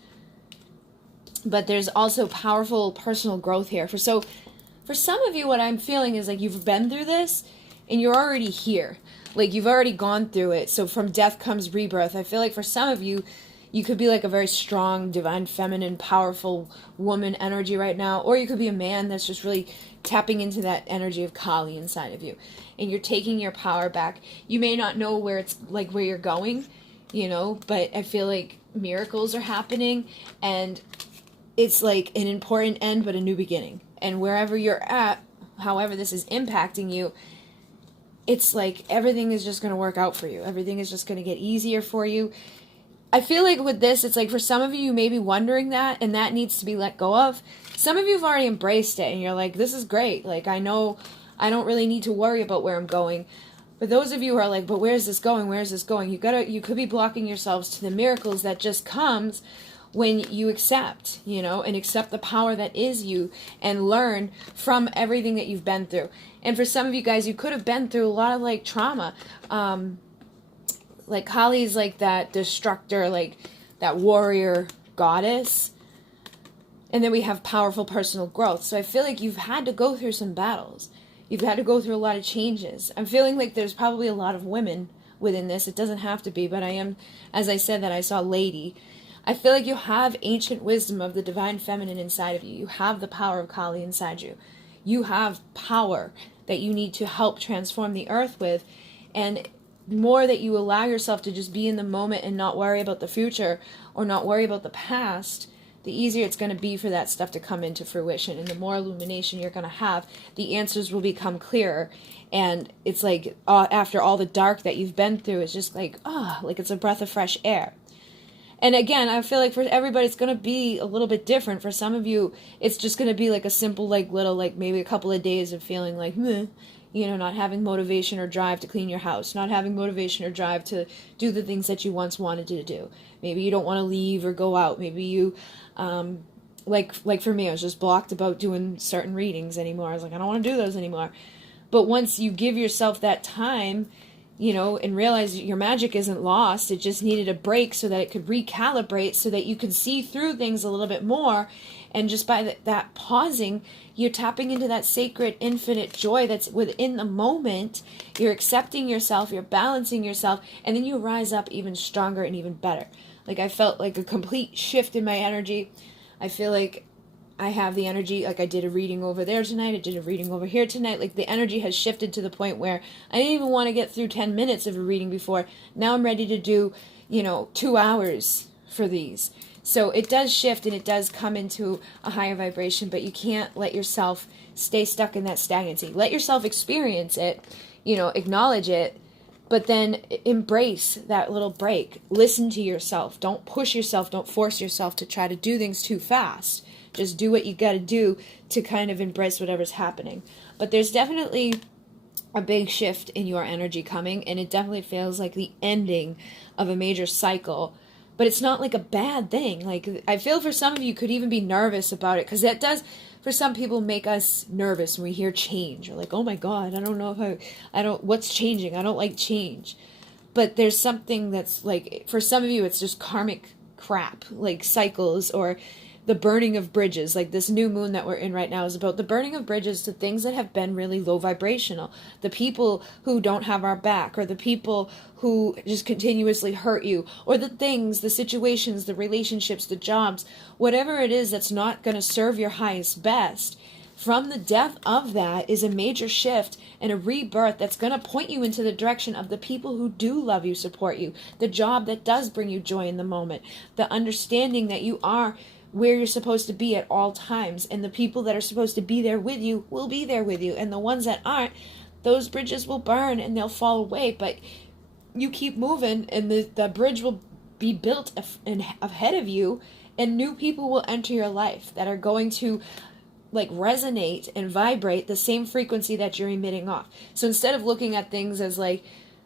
But there's also powerful personal growth here. For some of you, what I'm feeling is like you've been through this and you're already here. Like you've already gone through it. So from death comes rebirth. I feel like for some of you, You could be like a very strong, divine, feminine, powerful woman energy right now, or you could be a man that's just really tapping into that energy of Kali inside of you, and you're taking your power back. You may not know where it's like where you're going, you know, but I feel like miracles are happening, and it's like an important end but a new beginning. And wherever you're at, however this is impacting you, it's like everything is just going to work out for you. Everything is just going to get easier for you. I feel like with this, it's like for some of you, you may be wondering that, and that needs to be let go of. Some of you have already embraced it, and you're like, this is great. Like, I know I don't really need to worry about where I'm going. But those of you who are like, but where's this going? Where's this going? You could be blocking yourselves to the miracles that just comes when you accept, you know, and accept the power that is you and learn from everything that you've been through. And for some of you guys, you could have been through a lot of like trauma. Like Kali's like that destructor, like that warrior goddess. And then we have powerful personal growth. So I feel like you've had to go through some battles. You've had to go through a lot of changes. I'm feeling like there's probably a lot of women within this. It doesn't have to be, but I am, as I said, that I saw lady. I feel like you have ancient wisdom of the divine feminine inside of you. You have the power of Kali inside you. You have power that you need to help transform the earth with. And more that you allow yourself to just be in the moment and not worry about the future or not worry about the past, the easier it's going to be for that stuff to come into fruition. And the more illumination you're going to have, the answers will become clearer. And it's like after all the dark that you've been through, it's just like, like it's a breath of fresh air. And again, I feel like for everybody, it's going to be a little bit different. For some of you, it's just going to be like a simple, like little, like maybe a couple of days of feeling like, meh, you know, not having motivation or drive to clean your house, not having motivation or drive to do the things that you once wanted to do. Maybe you don't want to leave or go out. Maybe you, like for me, I was just blocked about doing certain readings anymore. I was like, I don't want to do those anymore. But once you give yourself that time, you know, and realize your magic isn't lost. It just needed a break so that it could recalibrate so that you could see through things a little bit more. And just by that pausing, you're tapping into that sacred, infinite joy that's within the moment. You're accepting yourself, you're balancing yourself, and then you rise up even stronger and even better. Like I felt like a complete shift in my energy. I feel like I have the energy, like I did a reading over there tonight, I did a reading over here tonight, like the energy has shifted to the point where I didn't even want to get through 10 minutes of a reading before. Now I'm ready to do, 2 hours for these. So it does shift and it does come into a higher vibration, but you can't let yourself stay stuck in that stagnancy. Let yourself experience it, acknowledge it, but then embrace that little break. Listen to yourself. Don't push yourself, don't force yourself to try to do things too fast. Just do what you got to do to kind of embrace whatever's happening. But there's definitely a big shift in your energy coming, and it definitely feels like the ending of a major cycle. But it's not like a bad thing. Like I feel for some of you could even be nervous about it, because that does, for some people, make us nervous when we hear change. Or like, oh my God, I don't know if what's changing? I don't like change. But there's something that's like, for some of you, it's just karmic crap, like cycles or the burning of bridges. Like this new moon that we're in right now is about the burning of bridges to things that have been really low vibrational. The people who don't have our back, or the people who just continuously hurt you, or the things, the situations, the relationships, the jobs, whatever it is that's not going to serve your highest best. From the death of that is a major shift and a rebirth that's going to point you into the direction of the people who do love you, support you, the job that does bring you joy in the moment, the understanding that you are where you're supposed to be at all times, and the people that are supposed to be there with you will be there with you, and the ones that aren't, those bridges will burn and they'll fall away, but you keep moving and the bridge will be built ahead of you, and new people will enter your life that are going to like resonate and vibrate the same frequency that you're emitting off. So instead of looking at things as like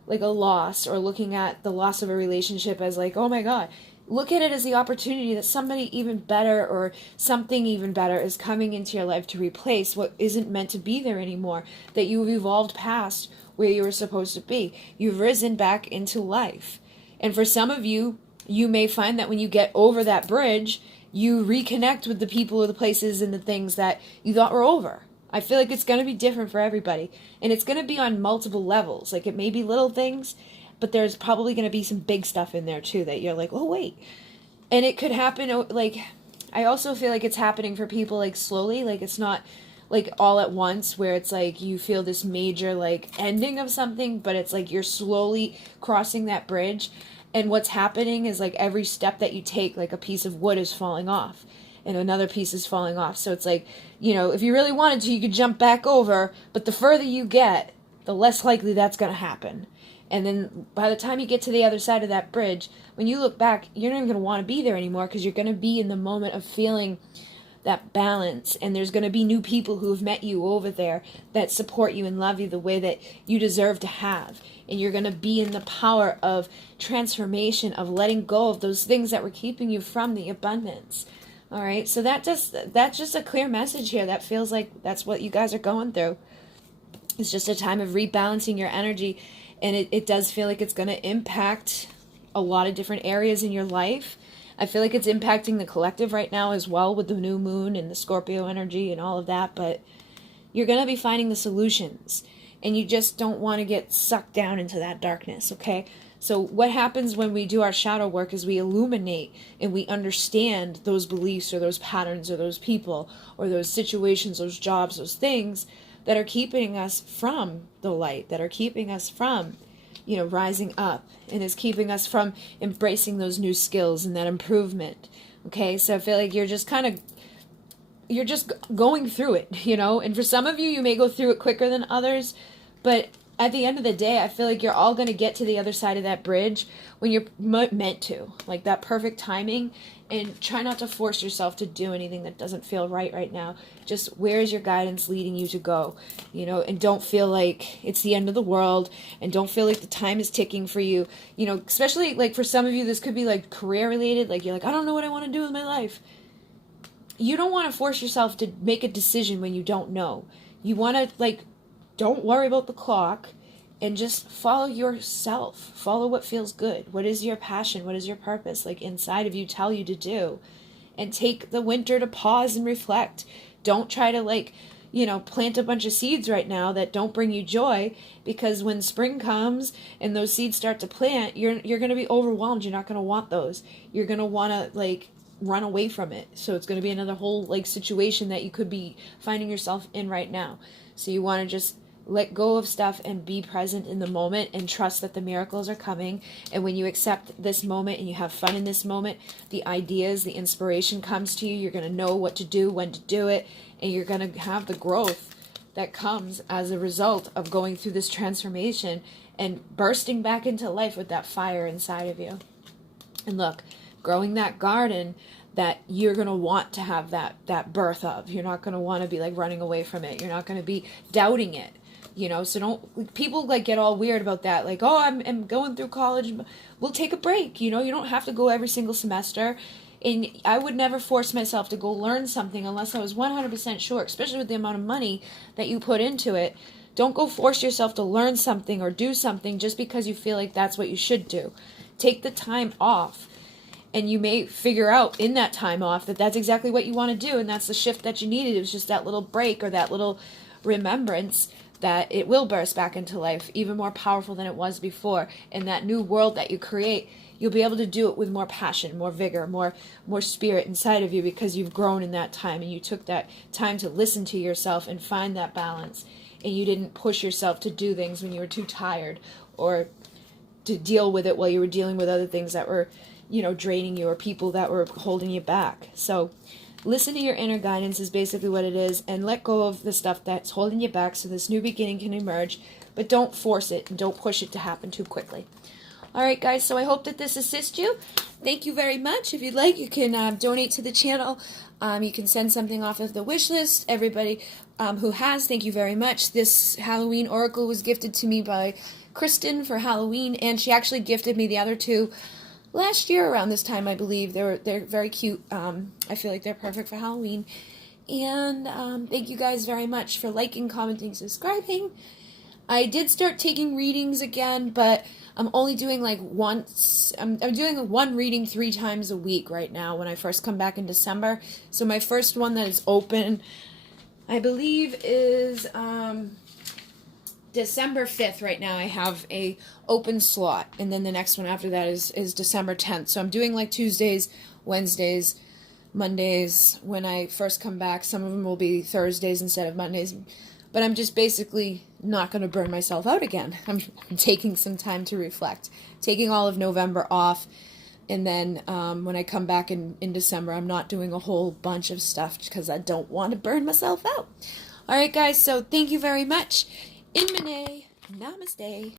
a loss, or looking at the loss of a relationship as like, oh my God, look at it as the opportunity that somebody even better or something even better is coming into your life to replace what isn't meant to be there anymore, that you've evolved past where you were supposed to be. You've risen back into life. And for some of you, you may find that when you get over that bridge, you reconnect with the people or the places and the things that you thought were over. I feel like it's going to be different for everybody. And it's going to be on multiple levels. Like it may be little things, but there's probably going to be some big stuff in there too that you're like, oh wait, And it could happen, like, I also feel like it's happening for people, like, slowly. Like, it's not, like, all at once where it's, like, you feel this major, like, ending of something, but it's, like, you're slowly crossing that bridge. And what's happening is, like, every step that you take, like, a piece of wood is falling off. And another piece is falling off. So it's like, you know, if you really wanted to, you could jump back over. But the further you get, the less likely that's going to happen. And then by the time you get to the other side of that bridge, when you look back, you're not even going to want to be there anymore because you're going to be in the moment of feeling that balance. And there's going to be new people who have met you over there that support you and love you the way that you deserve to have. And you're going to be in the power of transformation, of letting go of those things that were keeping you from the abundance. All right, so that's just a clear message here that feels like that's what you guys are going through. It's just a time of rebalancing your energy, and it does feel like it's going to impact a lot of different areas in your life. I feel like it's impacting the collective right now as well with the new moon and the Scorpio energy and all of that, but you're going to be finding the solutions, and you just don't want to get sucked down into that darkness, okay? So what happens when we do our shadow work is we illuminate and we understand those beliefs or those patterns or those people or those situations, those jobs, those things that are keeping us from the light, that are keeping us from, you know, rising up, and is keeping us from embracing those new skills and that improvement. Okay, so I feel like you're just going through it, you know, and for some of you, you may go through it quicker than others, but at the end of the day, I feel like you're all going to get to the other side of that bridge when you're meant to, like that perfect timing. And try not to force yourself to do anything that doesn't feel right now. Just where is your guidance leading you to go, you know, and don't feel like it's the end of the world, and don't feel like the time is ticking for you, you know, especially like for some of you, this could be like career related. Like you're like, I don't know what I want to do with my life. You don't want to force yourself to make a decision when you don't know. You want to, like, don't worry about the clock and just follow yourself. Follow what feels good. What is your passion? What is your purpose? Like inside of you tell you to do. And take the winter to pause and reflect. Don't try to, like, you know, plant a bunch of seeds right now that don't bring you joy, because when spring comes and those seeds start to plant, you're going to be overwhelmed. You're not going to want those. You're going to want to, like, run away from it. So it's going to be another whole, like, situation that you could be finding yourself in right now. So you want to just let go of stuff and be present in the moment and trust that the miracles are coming. And when you accept this moment and you have fun in this moment, the ideas, the inspiration comes to you. You're going to know what to do, when to do it, and you're going to have the growth that comes as a result of going through this transformation and bursting back into life with that fire inside of you. And look, growing that garden that you're going to want to have that birth of. You're not going to want to be like running away from it. You're not going to be doubting it. You know, so don't, people like get all weird about that. Like, oh, I'm going through college. We'll take a break. You know, you don't have to go every single semester. And I would never force myself to go learn something unless I was 100% sure, especially with the amount of money that you put into it. Don't go force yourself to learn something or do something just because you feel like that's what you should do. Take the time off. And you may figure out in that time off that that's exactly what you want to do. And that's the shift that you needed. It was just that little break or that little remembrance that it will burst back into life, even more powerful than it was before. And that new world that you create, you'll be able to do it with more passion, more vigor, more spirit inside of you, because you've grown in that time and you took that time to listen to yourself and find that balance. And you didn't push yourself to do things when you were too tired, or to deal with it while you were dealing with other things that were, you know, draining you, or people that were holding you back. So listen to your inner guidance is basically what it is, and let go of the stuff that's holding you back so this new beginning can emerge, but don't force it and don't push it to happen too quickly. All right, guys, so I hope that this assists you. Thank you very much. If you'd like, you can donate to the channel. You can send something off of the wish list. Everybody who has, thank you very much. This Halloween oracle was gifted to me by Kristen for Halloween, and she actually gifted me the other two last year around this time, I believe. They're very cute. I feel like they're perfect for Halloween. And thank you guys very much for liking, commenting, subscribing. I did start taking readings again, but I'm only doing like once. I'm doing one reading 3 times a week right now when I first come back in December. So my first one that is open, I believe, is December 5th right now I have a open slot, and then the next one after that is December 10th. So I'm doing like Tuesdays, Wednesdays, Mondays when I first come back. Some of them will be Thursdays instead of Mondays. But I'm just basically not going to burn myself out again. I'm taking some time to reflect. Taking all of November off. And then when I come back in December, I'm not doing a whole bunch of stuff because I don't want to burn myself out. All right, guys. So thank you very much. In MUNAY. Namaste.